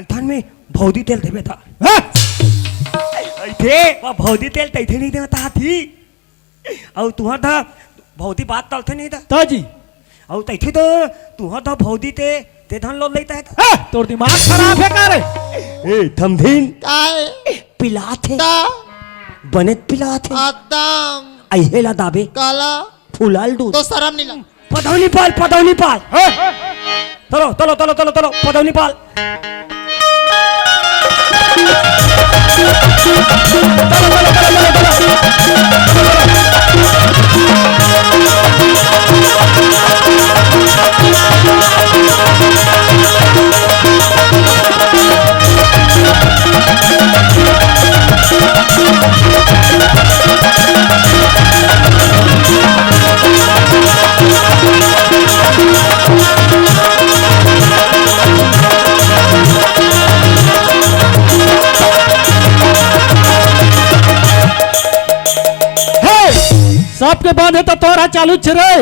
अल्थान में भौदी तेल देवे था थे वह भौदी तेल तैथे नहीं देता थी और तुहर था भौदी बात तलथे नहीं था ताजी और तैथे तो तुहर था भौदी ते धन लो लेता है तोर दिमाग खराब है का रे ए थमधीन काय पिलाथे ता बनेत पिलाथे आदम अहेला दाबे काला फुलाल दूध तो शर्म नहीं लग पदौनी पाल चलो चलो चलो चलो चलो पदौनी पाल सबके बांधे तो तोरा चालू छरे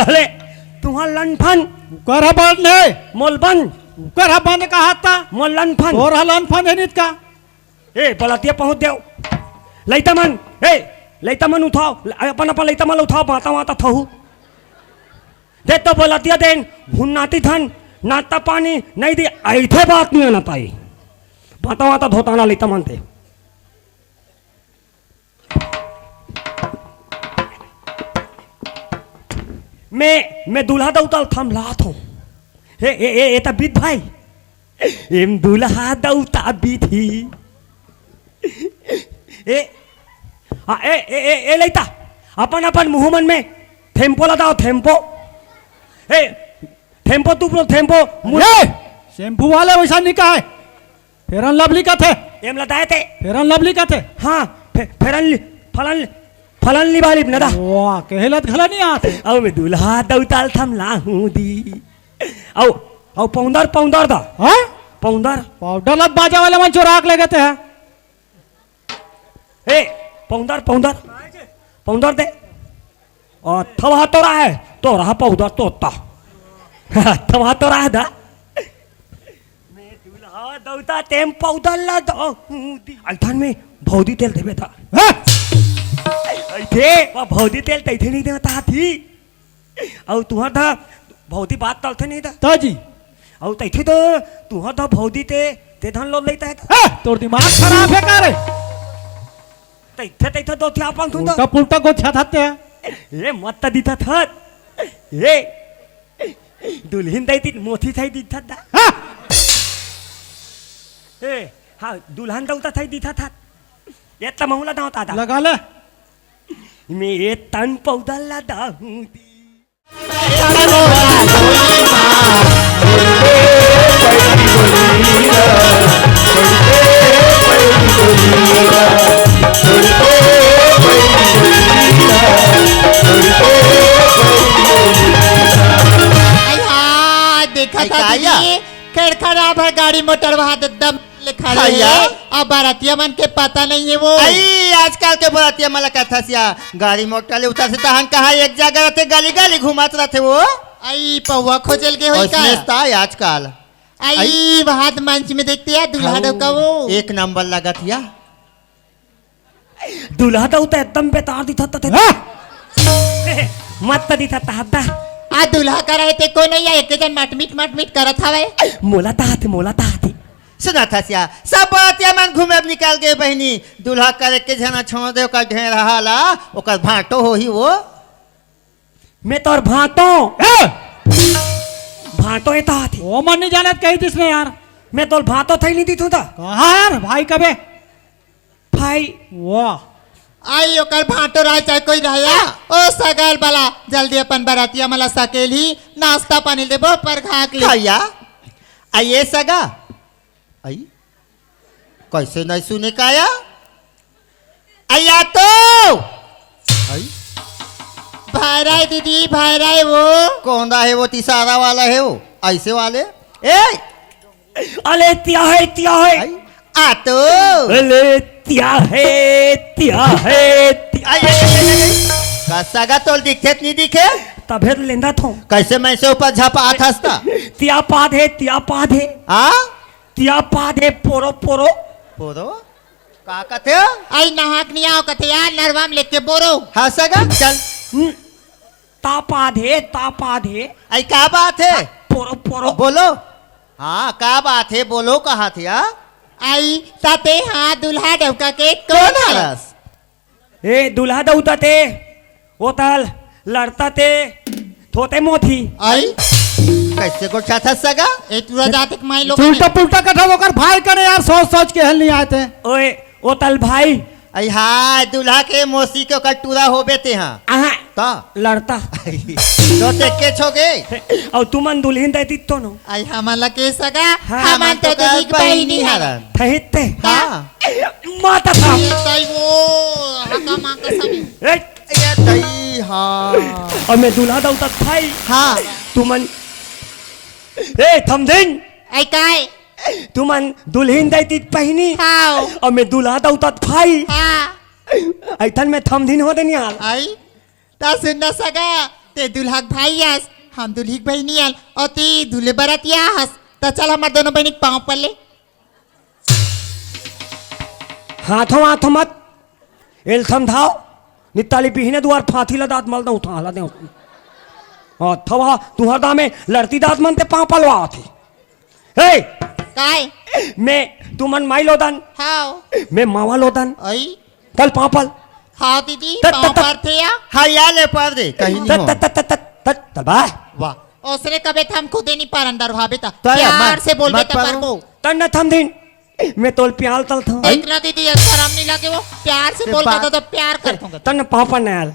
अरे तुम्हार लनफन करा बांधने मोलबन करा बांध का हाथा मोल लनफन तोरा लनफन है नित का ए बलातिया पहुंच देव लैता मन उठाओ अपन अपन लैता मन उठाओ माता माता थहू दे तो बलातिया देन भुन्नाती थन नाता पानी नहीं दी ऐथे बात नहीं ना पाई माता माता धोताना लैता मानते मैं दूल्हा दौताल थम लात हूँ ए तबीत भाई एम दूल्हा दौता बीथी ए लैता अपन अपन मुहमन में थेम्पो लगाओ थेम्पो ए थेम्पो तू थेम्पो शैम्पू वाले वैसा नहीं का है फेरन लवली का थे एम लगाए थे फेरन लवली का थे हाँ फेरन फलन लिबाली नदा वाह कहलत घला नहीं आते औ मैं दूल्हा दौताल थम लाहूं दी औ पौंदर दा हाँ पौंदर पाउडर लत बाजा वाले मन चोराक ले गए हैं ए पौंदर दे और थवा तो रहा है तो रहा पौदर तोता थवा तो रहा दा मैं दूल्हा दौता तेम पौदर ला दो अल्थान में भौदी तेल देवे था थे वह भौदी तेल तैथे नहीं देता थी और तुहर था भौदी बात तलथे नहीं था ताजी और तैथे तो तुहर था भौदी ते धन लो लेता है तोर दिमाग खराब है का रे तैथे दो थी आपन तुम उल्टा पुल्टा को छा थाते हैं ए मत दिथा था ए दुल्हन दैती मोथी थाई दिथा था ए हाँ दुल्हन दौता थाई दिथा था ये तमहुला दावता था लगा ले मैं ये तन पौधा लदा हूँ देखा था खड़खड़ा भर गाड़ी मोटर वहां दम खड़ा है अब बारातिया मन के पता नहीं है वो आजकल के बारातिया मला कथा सिया गाड़ी मोटर ले उतर से तहन कहा एक जगह रहते गली गली घुमात रहते वो आई पौवा खोजल के होई का आजकल आई वहां मंच में देखते हैं दूल्हा का वो एक नंबर लगत या दूल्हा दौता एकदम बेतार दिथा था मत दिथा था आ दूल्हा का रहते को नहीं है एक जन मटमिट करत हवे मोला ता सुना था सिया सब बारातिया मन घूमे निकाल के बहनी दूल्हा करे के जना छोड़ दे ओकर ढेर हाला ओकर भाटो हो ही वो मैं तोर भाटो है ता थी वो मन नहीं जानत कही जिसने यार मैं तोर भाटो थई नहीं दिथू था कहाँ यार भाई कबे भाई वाह आई ओकर भाटो रह चाहे कोई रहया ओ सगल बला जल्दी अपन बारातिया मला सकेली नाश्ता पानी देबो पर घाक ले भैया आइए सगा आई कैसे नहीं सुने का आया आया तो आई भाई दीदी भाई वो कौन है वो तिसारा वाला है वो ऐसे वाले ए अले त्या है आई, आ तो अले त्या है का सगा तो दिखे नहीं दिखे तभे लेंदा थो कैसे मैं से ऊपर झपा हंसता त्या पाधे आ त्या पादे पोरो पोरो पोरो का कहते हो आई नहाक नहीं आओ कथे यार नरवाम लेके बोरो हाँ सगा चल तापाधे आई क्या बात है पोरो पोरो बोलो हाँ क्या बात है बोलो कहा थी हाँ आई ताते हाँ दुल्हा डवका के कौन कौन है हरस ए दुल्हा दौता ते ओताल लड़ता ते थोते मोथी आई कैसे को था सगा ए तुरा जाते माई लोग उल्टा पुल्टा कथा होकर भाई करे यार सोच सोच के हल नहीं आए थे ओए ओताल भाई आई हाँ दूल्हा के मौसी के कटूरा हो बेते हाँ आहा तो लड़ता तो ते के छोगे और तुमन दुल्हन देती तो नो आई हमारा के सगा हाँ, हमान तो का दिख बहिनी है हरन ठहिते हाँ माता था ये ताई वो हका मां का सभी ए ये दई हाँ और मैं दुल्हा दौता भाई हाँ तुमन ए थमदिन आई काय तुमन दुल्हन देती पहिनी हाओ और मैं दुल्हा दौता भाई हाँ ऐथन में थमदिन हो देनी हाल आई ता सुनना सगा ते दुल्हाक भाई यास हम दुल्हिक बहिनी आल और ती दुल्हे बरात यास ता चल हमार दोनों बहनी पाँव पर ले हाथों हाथों मत एल थम धाव निताली पिहने दुआर फाथी ला दात मल दऊं था ला दे हां थवा तुहर दा में लड़ती दात मनते पांव पलवा थी ए काय मैं तुमन माई लोदन हाओ मैं मावा लोदन आई कल पापल हाँ दीदी तत- पाँव तत- पर थे या हाँ या ले पर दे कहीं नहीं तत हो तत तत तत तत बा वाह ओसरे कबे थम खुदे नहीं पर अंदर भाभी ता तो या प्यार मत- से बोल मत बेटा पर पढ़ो। को तन थम दिन मैं तोल प्याल तल था देखना दीदी ऐसा शर्म नहीं लगे वो प्यार से ते बोल बात- के तो प्यार कर दूंगा तन पापा नयाल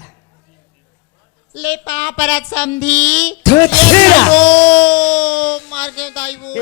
ले पाँव पर समझी थे- ये थे या। वो मार के दाई वो